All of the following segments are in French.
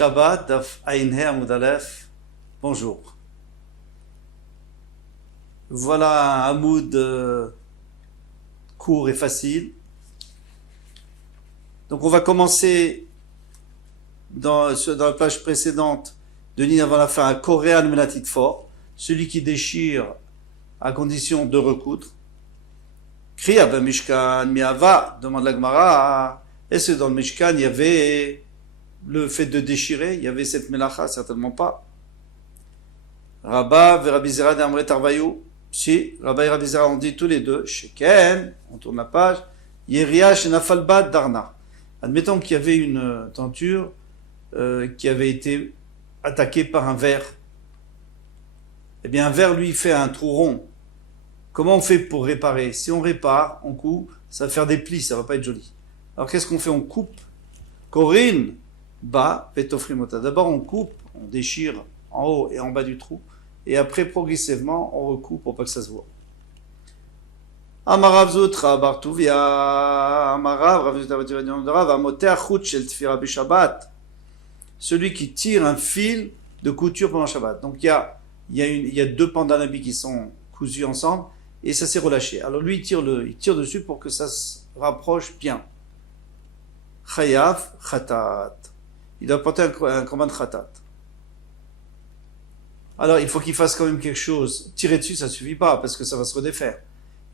Shabbat, Daf Ayin He Amud Aleph. Bonjour. Voilà un Amud court et facile. Donc on va commencer dans la page précédente de ligne avant la fin un Koréan Menatit fort, celui qui déchire à condition de recoudre. Kriya ben Mishkan Miava, demande la Gemara, est-ce que dans le Mishkan il y avait le fait de déchirer, il y avait cette melacha? Certainement pas. Rabba et Rabbi Zera d'Amret Tarvayou, si, Rabba et Rabbi Zera ont dit tous les deux, Sheken, on tourne la page, Yeria Shenafalba Darna. Admettons qu'il y avait une tenture qui avait été attaquée par un ver. Eh bien, un ver, lui, fait un trou rond. Comment on fait pour réparer? Si on répare, on coupe, ça va faire des plis, ça va pas être joli. Alors, qu'est-ce qu'on fait? On coupe. Corinne, bas, petofrimota. D'abord, on coupe, on déchire en haut et en bas du trou. Et après, progressivement, on recoupe pour pas que ça se voit. Amarav Zutra Bartuvia, Amarav Rav Amoter Achut Shel Tfira B'Shabbat. Celui qui tire un fil de couture pendant Shabbat. Donc, il y a deux pans d'un habit qui sont cousus ensemble et ça s'est relâché. Alors, lui, il tire dessus pour que ça se rapproche bien. Chayav Khatat. Il doit porter un combat de Khatat. Alors, il faut qu'il fasse quand même quelque chose. Tirer dessus, ça suffit pas parce que ça va se redéfaire.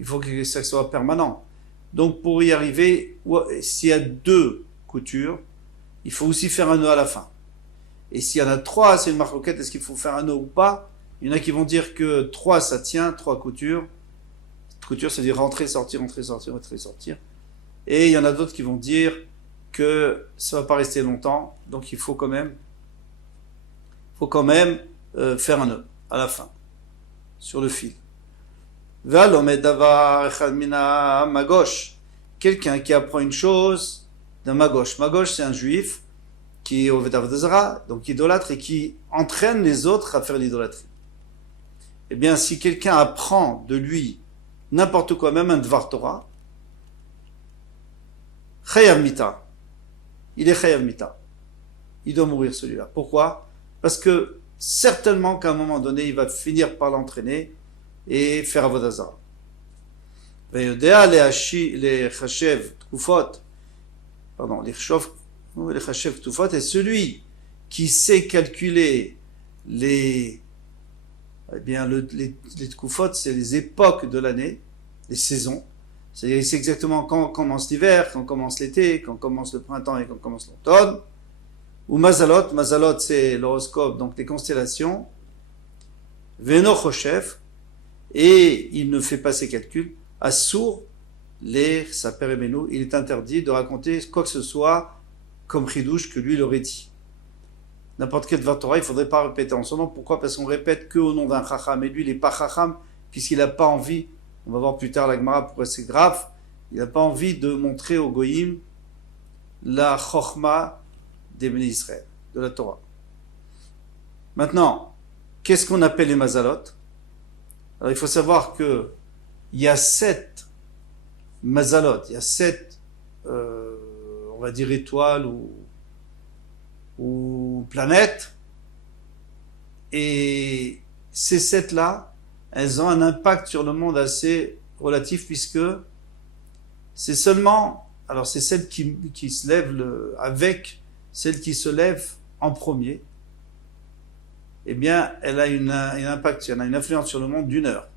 Il faut que ça soit permanent. Donc, pour y arriver, s'il y a deux coutures, il faut aussi faire un nœud à la fin. Et s'il y en a trois, c'est une marloquette, est-ce qu'il faut faire un nœud ou pas? Il y en a qui vont dire que 3, ça tient, 3 coutures. Couture, c'est-à-dire rentrer, sortir, rentrer, sortir, rentrer, sortir. Et il y en a d'autres qui vont dire que ça va pas rester longtemps, donc il faut quand même faire un nœud à la fin, sur le fil. Quelqu'un qui apprend une chose d'un magosh. Magosh, c'est un juif qui est au Vedavdazara, donc idolâtre, et qui entraîne les autres à faire l'idolâtrie. Eh bien, si quelqu'un apprend de lui n'importe quoi, même un Dvar Torah, Chayav Mita, il est Chayav Mita. Il doit mourir celui-là. Pourquoi? Parce que certainement qu'à un moment donné, il va finir par l'entraîner et faire Avodah Zara. Les Chashev Tkufot, et celui qui sait calculer les Tkufot, c'est les époques de l'année, les saisons. C'est-à-dire, il sait exactement quand commence l'hiver, quand commence l'été, quand commence le printemps et quand commence l'automne. Ou Mazalot, c'est l'horoscope, donc les constellations. Veno Choshev, et il ne fait pas ses calculs. Assour, les Saper et Benou, il est interdit de raconter quoi que ce soit comme Chidouche que lui il aurait dit. N'importe quel Dvar Torah, il ne faudrait pas répéter en son nom. Pourquoi? Parce qu'on répète qu'au nom d'un Chacham, et lui il n'est pas Chacham, puisqu'il n'a pas envie, on va voir plus tard la Gemara pourquoi c'est grave, il n'a pas envie de montrer aux Goïm la Chochma des Béné Israël, de la Torah. Maintenant, qu'est-ce qu'on appelle les Mazalot? Alors il faut savoir que il y a 7 Mazalot, il y a 7 on va dire étoiles ou planètes, et ces 7 là, elles ont un impact sur le monde assez relatif, puisque c'est seulement, alors c'est celle qui se lève avec celle qui se lève en premier, eh bien, elle a un impact, elle a une influence sur le monde d'1 heure.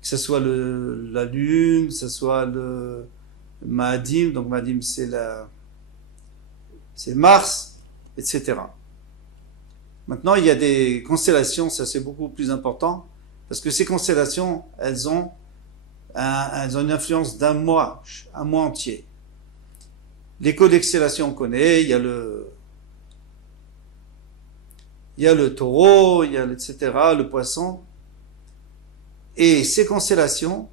Que ce soit la lune, que ce soit le Maadim, donc Maadim c'est Mars, etc. Maintenant, il y a des constellations, ça c'est beaucoup plus important, parce que ces constellations, elles ont une influence d'un mois, un mois entier. Les codes d'excellation on connaît, il y a le taureau, il y a etc., le poisson. Et ces constellations,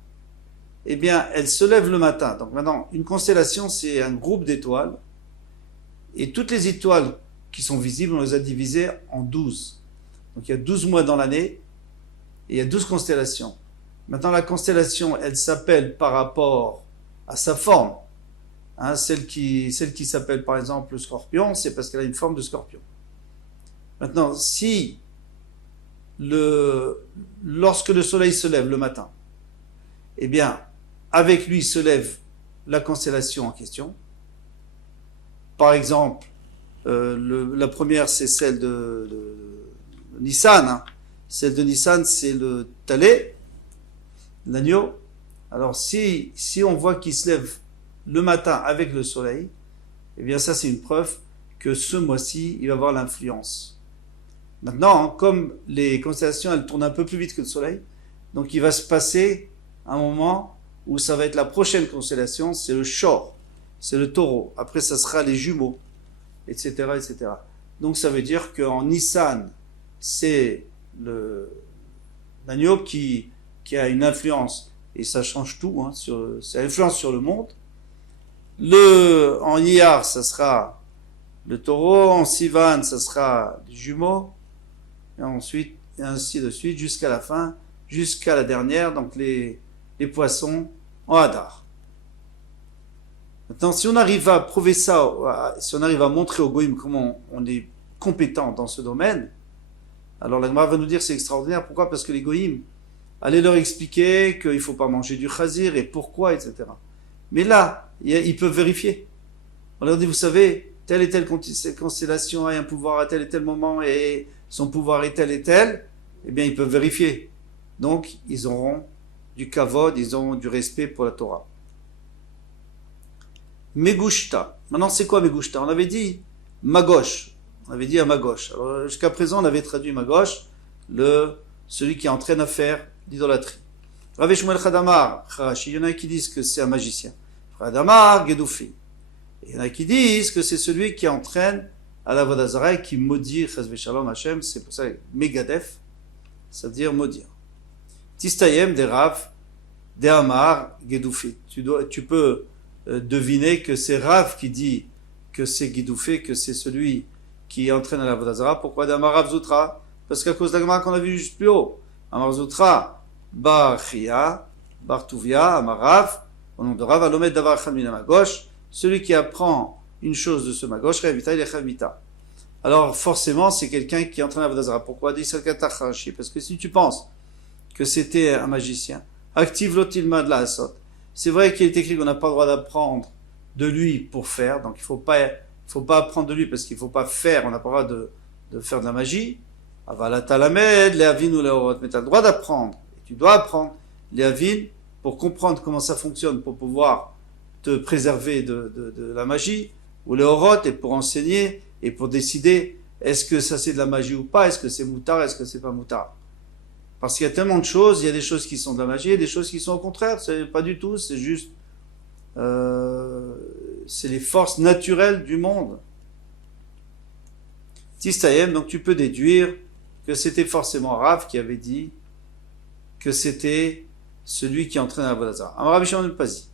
eh bien, elles se lèvent le matin. Donc maintenant, une constellation, c'est un groupe d'étoiles. Et toutes les étoiles qui sont visibles, on les a divisées en 12. Donc il y a 12 mois dans l'année, et il y a 12 constellations. Maintenant, la constellation, elle s'appelle par rapport à sa forme. Hein, celle qui s'appelle par exemple le scorpion, c'est parce qu'elle a une forme de scorpion. Maintenant, si lorsque le soleil se lève le matin, eh bien, avec lui se lève la constellation en question. Par exemple, la première, c'est celle de Nissan. Hein. Celle de Nissan, c'est le Talé, l'agneau. Alors, si on voit qu'il se lève le matin avec le soleil, eh bien, ça, c'est une preuve que ce mois-ci, il va avoir l'influence. Maintenant, comme les constellations, elles tournent un peu plus vite que le soleil, donc il va se passer un moment où ça va être la prochaine constellation, c'est le Shor, c'est le taureau. Après, ça sera les jumeaux, etc., etc. Donc, ça veut dire qu'en Nissan, c'est l'agneau qui a une influence, et ça change tout, hein, ça influence sur le monde. En Iyar, ça sera le taureau, en Sivan, ça sera les jumeaux, et ensuite, et ainsi de suite, jusqu'à la fin, jusqu'à la dernière, donc les poissons en Hadar. Maintenant, si on arrive à prouver ça, si on arrive à montrer aux Goïm comment on est compétent dans ce domaine, alors la Gemara va nous dire c'est extraordinaire. Pourquoi? Parce que les Goïm, allez leur expliquer qu'il ne faut pas manger du chazir et pourquoi, etc. Mais là, ils peuvent vérifier. On leur dit, vous savez, telle et telle constellation a un pouvoir à tel et tel moment et son pouvoir est tel et tel, eh bien, ils peuvent vérifier. Donc, ils auront du kavod, ils auront du respect pour la Torah. Megushta. Maintenant, c'est quoi Megushta? On avait dit Magosh. On avait dit à Magosh. Alors, jusqu'à présent, on avait traduit Magosh, celui qui entraîne à faire l'idolâtrie. Rav Shmuel Chadamar, il y en a qui disent que c'est un magicien. Chadamar, Gedoufi. Il y en a qui disent que c'est celui qui entraîne à la Vodazara et qui maudit Chazve Shalom Hashem. C'est pour ça, Megadef, ça veut dire maudire. Tistayem, des Rav, des Amar, Gedoufi. Tu peux deviner que c'est Rav qui dit que c'est Gedoufi, que c'est celui qui entraîne à la Vodazara. Pourquoi d'Amar Rav Zoutra? Parce qu'à cause de la Gemara qu'on a vu juste plus haut. Amar Zoutra, Bar Chia, Bar Tuvia, Amar Rav, au nom de Rav, Alomet Davar Chamin Magosh, celui qui apprend une chose de ce Magosh, Revita, il est Chavita. Alors forcément, c'est quelqu'un qui entraîne à la Vodazara. Pourquoi? Parce que si tu penses que c'était un magicien, active l'otilma de la asot. C'est vrai qu'il est écrit qu'on n'a pas le droit d'apprendre de lui pour faire, donc il faut pas apprendre de lui parce qu'il ne faut pas faire, on n'a pas le droit de faire de la magie. Avalata-lamed, léavin ou léorot, mais tu as le droit d'apprendre, et tu dois apprendre léavin pour comprendre comment ça fonctionne, pour pouvoir te préserver de la magie, ou léorot, et pour enseigner, et pour décider est-ce que ça c'est de la magie ou pas, est-ce que c'est moutard, est-ce que c'est pas moutard. Parce qu'il y a tellement de choses, il y a des choses qui sont de la magie, et des choses qui sont au contraire, c'est pas du tout, c'est juste c'est les forces naturelles du monde. Tistayem, donc tu peux déduire que c'était forcément Rav qui avait dit que c'était celui qui entraîne à Vodazara. Amar Rabbi Shimon ben Pazi.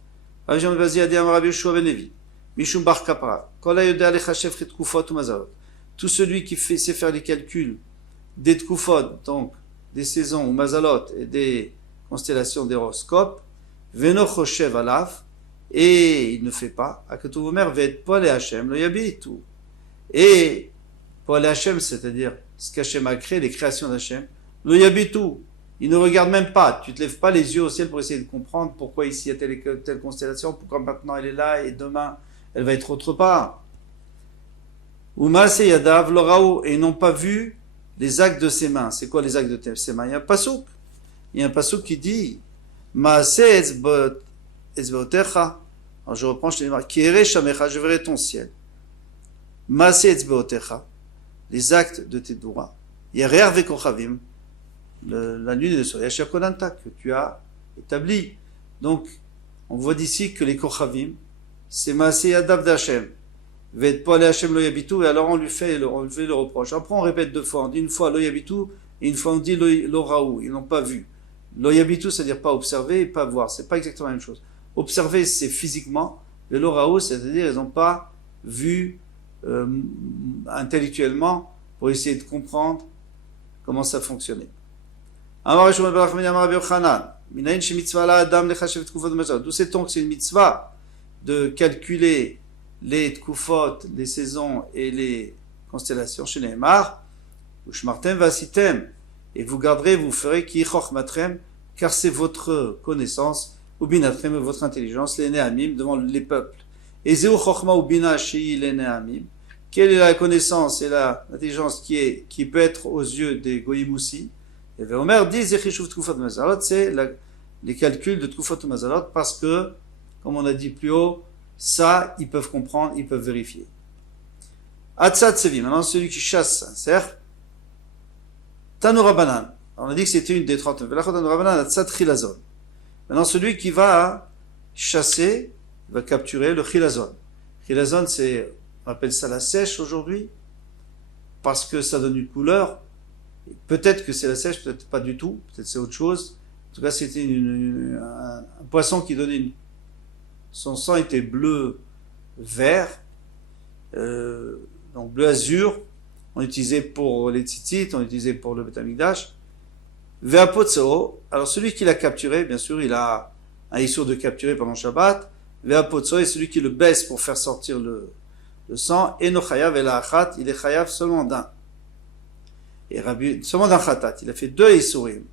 Rabbi Shimon ben Pazi a dit Amar Rabbi Yoshua ben Levi. Mishum bar kapara. Kol hayodeh lechashev tkufot ou mazalot. Tout celui qui sait faire les calculs des tkufot, donc des saisons ou mazalot et des constellations d'horoscopes, veno choshev alav, et il ne fait pas, akatuvomer vet poale Hashem lo yabitu. Et poale Hashem, c'est-à-dire ce qu'Hachem a créé, les créations d'Hachem, lo yabitu. Il ne regarde même pas. Tu ne te lèves pas les yeux au ciel pour essayer de comprendre pourquoi ici il y a telle constellation, pourquoi maintenant elle est là et demain elle va être autre part. Ou Maaseh Yadav Loraou, et ils n'ont pas vu les actes de ses mains. C'est quoi les actes de ses mains? Il y a un pasouk. Il y a un pasouk qui dit Maaseh Etzbeotecha. Alors je reprends, je te dis Kiere Shamecha, je verrai ton ciel. Maaseh Etzbeotecha, les actes de tes doigts. Yerer Vekochavim, la lune et le soleil, que tu as établi. Donc, on voit d'ici que les Kochavim, c'est Maaseh Yadav d'Hachem. Vet poale Hashem lo yabitu, et alors on lui fait le reproche. Après, on répète deux fois. On dit une fois lo yabitu, et une fois on dit lo raou. Ils n'ont pas vu. Lo yabitu, c'est-à-dire pas observer et pas voir. C'est pas exactement la même chose. Observer, c'est physiquement. Et lo raou, c'est-à-dire ils n'ont pas vu intellectuellement pour essayer de comprendre comment ça fonctionnait. D'où sait-on que c'est une mitzvah de calculer les tkufot, les saisons et les constellations chez les Mar, Ushmartem vasitem, et vous garderez, vous ferez ki chochmatrem, car c'est votre connaissance, ou binatrem, votre intelligence, les ne'amim, devant les peuples. Et zeu chochma ou bina shei les ne'amim, quelle est la connaissance et l'intelligence qui peut être aux yeux des goyim aussi? Et Omer dit zechishuv tkufot mazalot, c'est les calculs de tkufot mazalot, parce que, comme on a dit plus haut, ça, ils peuvent comprendre, ils peuvent vérifier. Atzat sevi, maintenant celui qui chasse un cerf, Tanura Banan. On a dit que c'était une des 39. Maintenant, celui qui va chasser, va capturer le chilazon. Chilazon, on appelle ça la sèche aujourd'hui, parce que ça donne une couleur. Peut-être que c'est la sèche, peut-être pas du tout, peut-être c'est autre chose. En tout cas, c'était un poisson qui donnait son sang était bleu-vert, donc bleu-azur. On utilisait pour les tzitzit, on utilisait pour le Betamikdash. Ve'apotzeo, alors celui qui l'a capturé, bien sûr, il a un issur de capturer pendant Shabbat. Ve'apotzeo est celui qui le baisse pour faire sortir le sang. Et no chayav et la achat, il est chayav seulement d'un. Et Rabbi, seulement d'un khatat. Il a fait 2 issurim.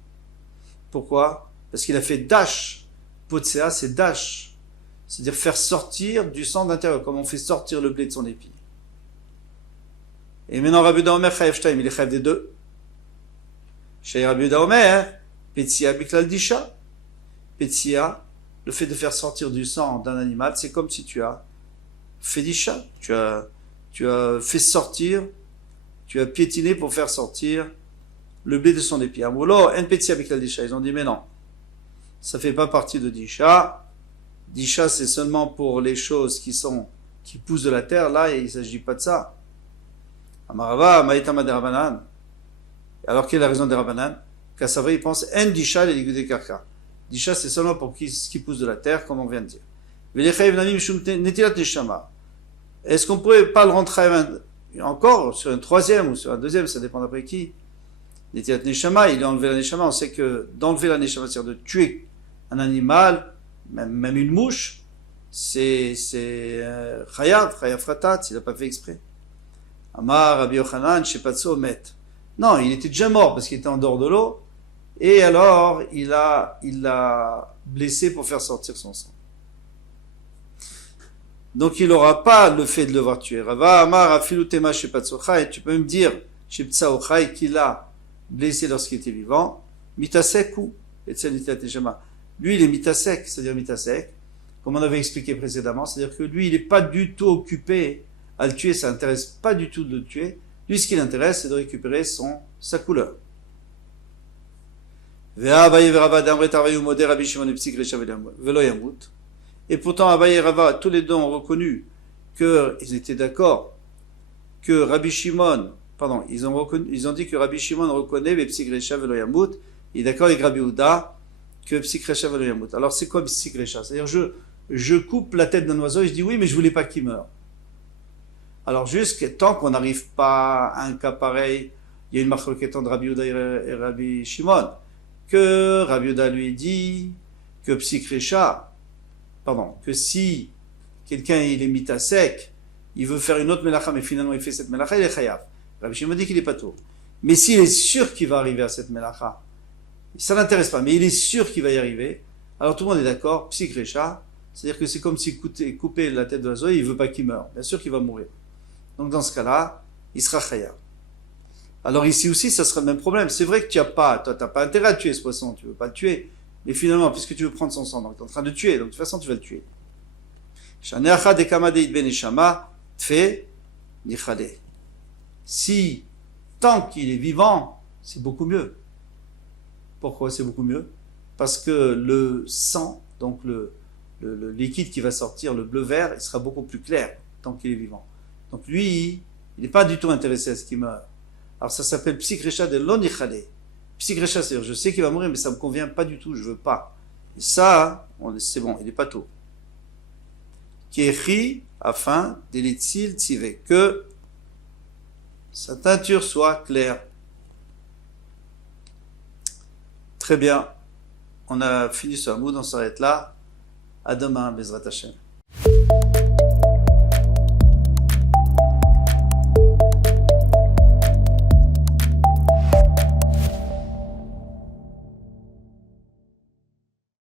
Pourquoi? Parce qu'il a fait dash. Potzea, c'est dash. C'est-à-dire faire sortir du sang d'intérieur, comme on fait sortir le blé de son épi. Et maintenant, Rabbi Daomer chayav shtaim, il est chayav des 2. Chez Rabbi Daomer, Petsia biklal disha. Petsia, le fait de faire sortir du sang d'un animal, c'est comme si tu as fait disha. Tu as fait sortir, tu as piétiné pour faire sortir le blé de son épi. Amoulo, en Petsia biklal disha. Ils ont dit, mais non, ça fait pas partie de disha. Disha, c'est seulement pour les choses qui poussent de la terre. Là, il ne s'agit pas de ça. Amarava, Maïtama de Rabanan. Alors, quelle est la raison des Rabanan? Kassavri, il pense, en disha, les ligudé karka. Disha, c'est seulement pour ce qui pousse de la terre, comme on vient de dire. Est-ce qu'on pourrait pas le rentrer encore sur un troisième ou sur un deuxième, ça dépend d'après qui? Netilat neshama, il a enlevé la neshama. On sait que d'enlever la neshama, c'est-à-dire de tuer un animal, même une mouche, c'est chayav ratat, il n'a pas fait exprès. Amar Rabbi Yochanan, shepatso met. Non, il était déjà mort parce qu'il était en dehors de l'eau, et alors il l'a blessé pour faire sortir son sang. Donc il n'aura pas le fait de le voir tuer. Rava Amar afilutema shepatso chay, tu peux me dire shepatso chay qu'il a blessé lorsqu'il était vivant, mitaseku, et tzelitat neshama. Lui, il est mitasek, c'est-à-dire mitasek, comme on avait expliqué précédemment, c'est-à-dire que lui, il n'est pas du tout occupé à le tuer, ça n'intéresse pas du tout de le tuer. Lui, ce qui l'intéresse, c'est de récupérer sa couleur. Et pourtant, Abaye et Rava, tous les deux ont reconnu qu'ils étaient d'accord que Rabbi Shimon, ils ont dit que Rabbi Shimon reconnaît Psik Resha Velo Yamut, il est d'accord avec Rabbi Houda que Psik Resha Velo Yamut. Alors c'est quoi Psik Resha? C'est-à-dire je coupe la tête d'un oiseau et je dis oui, mais je voulais pas qu'il meure. Alors jusqu'à tant qu'on n'arrive pas à un cas pareil, il y a une marque entre Rabbi Houda et Rabbi Shimon, que Rabbi Houda lui dit que Psik Resha, que si quelqu'un il est mitasek, il veut faire une autre melacha, mais finalement il fait cette melacha, il est chayav. Rabbi Shimon dit qu'il est pas tout. Mais s'il est sûr qu'il va arriver à cette melacha, ça n'intéresse pas, mais il est sûr qu'il va y arriver, alors tout le monde est d'accord, Psik Resha, c'est-à-dire que c'est comme s'il coupait la tête de l'oiseau et il veut pas qu'il meure. Bien sûr qu'il va mourir. Donc dans ce cas-là, il sera chayav. Alors ici aussi, ça sera le même problème. C'est vrai que tu n'as pas intérêt à tuer ce poisson, tu veux pas le tuer. Mais finalement, puisque tu veux prendre son sang, donc tu es en train de le tuer, donc de toute façon tu vas le tuer. Si, tant qu'il est vivant, c'est beaucoup mieux. Pourquoi c'est beaucoup mieux? Parce que le sang, donc le liquide qui va sortir, le bleu-vert, il sera beaucoup plus clair tant qu'il est vivant. Donc lui, il n'est pas du tout intéressé à ce qu'il meure. Alors ça s'appelle Psik Resha de l'onichale. Psik Resha, c'est-à-dire je sais qu'il va mourir, mais ça ne me convient pas du tout, je ne veux pas. Et ça, c'est bon, il n'est pas tôt. Qui écrit afin d'élitsil tzivé, que sa teinture soit claire. Très bien. On a fini ce hamoud, on s'arrête là. À demain, Bezrat Hashem.